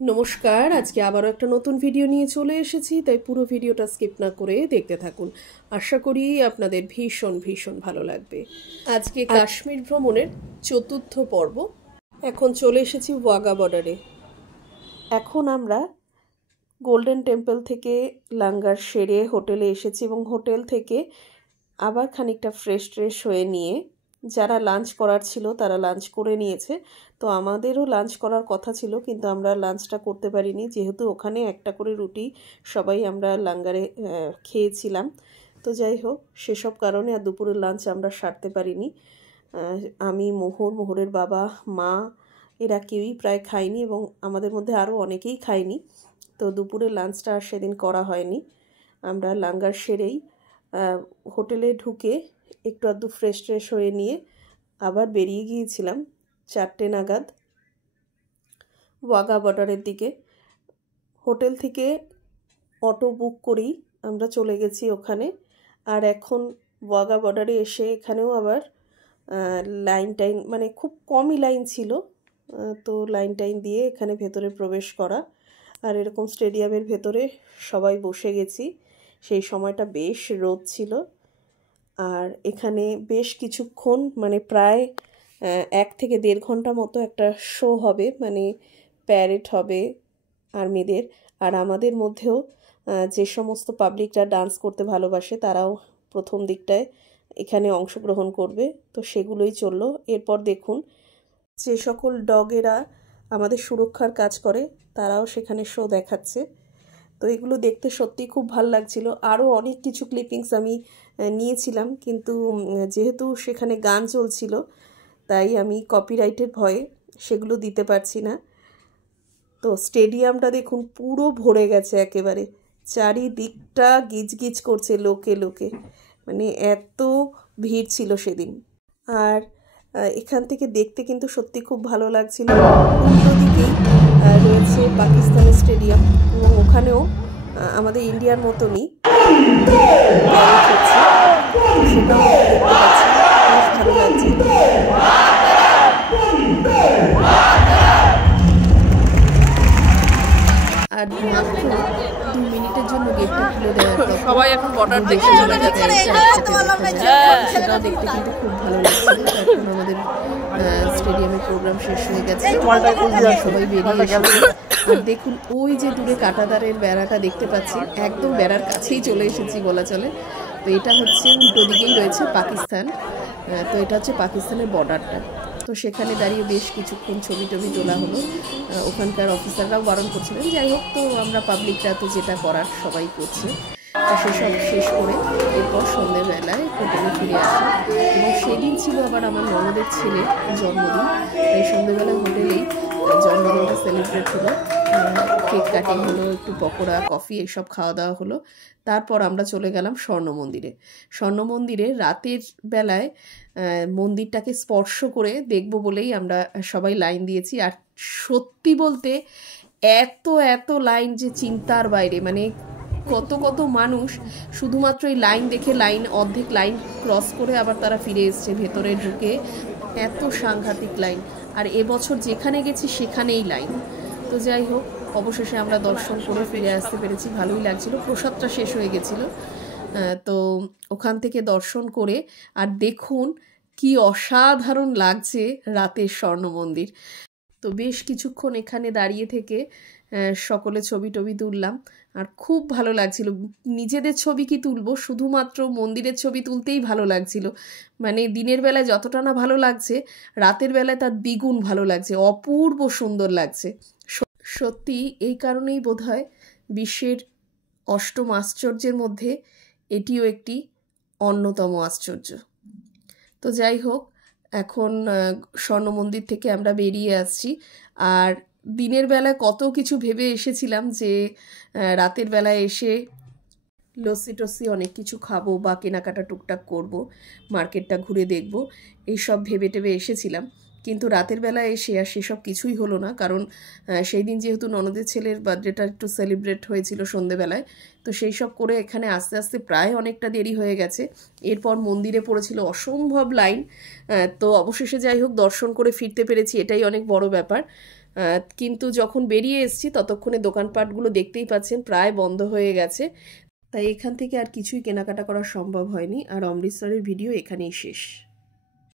নমস্কার, আজকে আবারও একটা নতুন ভিডিও নিয়ে চলে এসেছি, তাই পুরো ভিডিওটা স্কিপ না করে দেখতে থাকুন। আশা করি আপনাদের ভীষণ ভীষণ ভালো লাগবে। আজকে কাশ্মীর ভ্রমণের চতুর্থ পর্ব। এখন চলে এসেছি ওয়াঘা বর্ডারে। এখন আমরা গোল্ডেন টেম্পল থেকে লাঙ্গার সেরে হোটেলে এসেছি এবং হোটেল থেকে আবার খানিকটা ফ্রেশ হয়ে নিয়ে যারা লাঞ্চ করার ছিল তারা লাঞ্চ করে নিয়েছে। তো আমাদেরও লাঞ্চ করার কথা ছিল, কিন্তু আমরা লাঞ্চটা করতে পারিনি, যেহেতু ওখানে একটা করে রুটি সবাই আমরা লাঙ্গারে খেয়েছিলাম। তো যাই হোক, সেসব কারণে আর দুপুরের লাঞ্চ আমরা সারতে পারিনি। আমি, মোহরের বাবা, মা, এরা কেউই প্রায় খায়নি এবং আমাদের মধ্যে আরও অনেকেই খায়নি। তো দুপুরের লাঞ্চটা আর সেদিন করা হয়নি। আমরা লাঙ্গার সেরেই হোটেলে ঢুকে একটু আধটু ফ্রেশ হয়ে নিয়ে আবার বেরিয়ে গিয়েছিলাম 4টে নাগাদ ওয়াঘা বর্ডারের দিকে। হোটেল থেকে অটো বুক করেই আমরা চলে গেছি ওখানে। আর এখন ওয়াঘা বর্ডারে এসে এখানেও আবার লাইন মানে খুব কমই লাইন ছিল, তো লাইন দিয়ে এখানে ভেতরে প্রবেশ করা। আর এরকম স্টেডিয়ামের ভেতরে সবাই বসে গেছি। সেই সময়টা বেশ রোদ ছিল। আর এখানে বেশ কিছুক্ষণ, মানে প্রায় 1 থেকে 1.5 ঘন্টা মতো একটা শো হবে, মানে প্যারেড হবে আর্মিদের। আর আমাদের মধ্যেও যে সমস্ত পাবলিকরা ডান্স করতে ভালোবাসে তারাও প্রথম দিকটায় এখানে অংশগ্রহণ করবে। তো সেগুলোই চললো। এরপর দেখুন, যে সকল ডগেরা আমাদের সুরক্ষার কাজ করে তারাও সেখানে শো দেখাচ্ছে। তো এগুলো দেখতে সত্যি খুব ভালো লাগছিল। আরও অনেক কিছু ক্লিপিংস আমি নিয়েছিলাম, কিন্তু যেহেতু সেখানে গান চলছিল তাই আমি কপিরাইটের ভয়ে সেগুলো দিতে পারছি না। তো স্টেডিয়ামটা দেখুন পুরো ভরে গেছে একেবারে, চারিদিকটা গিজগিজ করছে লোকে, মানে এত ভিড় ছিল সেদিন। আর এখান থেকে দেখতে কিন্তু সত্যি খুব ভালো লাগছিল। উল্টো দিকেই রয়েছে পাকিস্তানের স্টেডিয়াম এবং ওখানেও আমাদের ইন্ডিয়ার মতনই হচ্ছে, সেটাও দেখতে পাচ্ছি, বেশ ভালো লাগছে। আর মাত্র 2 মিনিটের জন্য গেটটা খুলে দেওয়ার পর সবাই এখন বর্ডার দেখে চলে যাচ্ছে, সেটাও দেখতে কিন্তু খুব ভালো লাগছে। এখন আমাদের স্টেডিয়ামের প্রোগ্রাম শেষ হয়ে গেছে, সবাই বেরিয়ে গেছে। আর দেখুন, ওই যে দূরে কাঁটাতারের বেড়াটা দেখতে পাচ্ছি, একদম বেড়ার কাছেই চলে এসেছি বলা চলে। তো এটা হচ্ছে উল্টো দিকেই রয়েছে পাকিস্তান। তো এটা হচ্ছে পাকিস্তানের বর্ডারটা। তো সেখানে দাঁড়িয়ে বেশ কিছুক্ষণ ছবি তোলা হলো। ওখানকার অফিসাররাও বারণ করছিলেন, যাই হোক, তো আমরা পাবলিকরা তো যেটা করার সবাই করছে। তো সেসব শেষ করে এরপর সন্ধ্যেবেলায় হোটেলে ফিরে আসি। এবং সেদিন ছিল আবার আমার ননদের ছেলের জন্মদিন, তাই সন্ধ্যেবেলায় হোটেলেই জন্মদিনটা সেলিব্রেট হলো। কেক কাটিং হলো, একটু পকোড়া, কফি এইসব খাওয়া দাওয়া হলো। তারপর আমরা চলে গেলাম স্বর্ণ মন্দিরে। রাতের বেলায় মন্দিরটাকে স্পর্শ করে দেখব বলেই আমরা সবাই লাইন দিয়েছি। আর সত্যি বলতে এত লাইন যে চিন্তার বাইরে, মানে কত মানুষ শুধুমাত্র এই লাইন দেখে অর্ধেক লাইন ক্রস করে আবার তারা ফিরে এসছে ভেতরে ঢুকে। এত সাংঘাতিক লাইন। আর এবছর যেখানে গেছি সেখানেই লাইন। তো যাই হোক, অবশেষে আমরা দর্শন করে ফিরে আসতে পেরেছি, ভালোই লাগছিল। প্রসাদটা শেষ হয়ে গেছিল, তো ওখান থেকে দর্শন করে। আর দেখুন কি অসাধারণ লাগছে রাতের স্বর্ণ মন্দির। তো বেশ কিছুক্ষণ এখানে দাঁড়িয়ে থেকে সকলে ছবি তুললাম। আর খুব ভালো লাগছিল। নিজেদের ছবি কি তুলবো, শুধুমাত্র মন্দিরের ছবি তুলতেই ভালো লাগছিল। মানে দিনের বেলায় যতটা না ভালো লাগছে, রাতের বেলায় তার দ্বিগুণ ভালো লাগছে, অপূর্ব সুন্দর লাগছে সত্যি। এই কারণেই বোধহয় বিশ্বের 8ম আশ্চর্যের মধ্যে এটিও একটি অন্যতম আশ্চর্য। তো যাই হোক, এখন স্বর্ণ মন্দির থেকে আমরা বেরিয়ে আসছি। আর দিনের বেলায় কত কিছু ভেবে এসেছিলাম যে রাতের বেলায় এসে লস্যি অনেক কিছু খাবো বা কেনাকাটা টুকটাক করব, মার্কেটটা ঘুরে দেখব, এইসব ভেবে এসেছিলাম। কিন্তু রাতের বেলায় এসে আর সেসব কিছুই হলো না, কারণ সেই দিন যেহেতু ননদের ছেলের বার্থডেটা একটু সেলিব্রেট হয়েছিল সন্ধেবেলায়। তো সেই সব করে এখানে আস্তে প্রায় অনেকটা দেরি হয়ে গেছে। এরপর মন্দিরে পড়েছিল অসম্ভব লাইন। তো অবশেষে যাই হোক দর্শন করে ফিরতে পেরেছি, এটাই অনেক বড় ব্যাপার। কিন্তু যখন বেরিয়ে এসেছি ততক্ষণে দোকানপাটগুলো দেখতেই পাচ্ছেন প্রায় বন্ধ হয়ে গেছে, তাই এখান থেকে আর কিছুই কেনাকাটা করা সম্ভব হয়নি। আর অমৃতসরের ভিডিও এখানেই শেষ।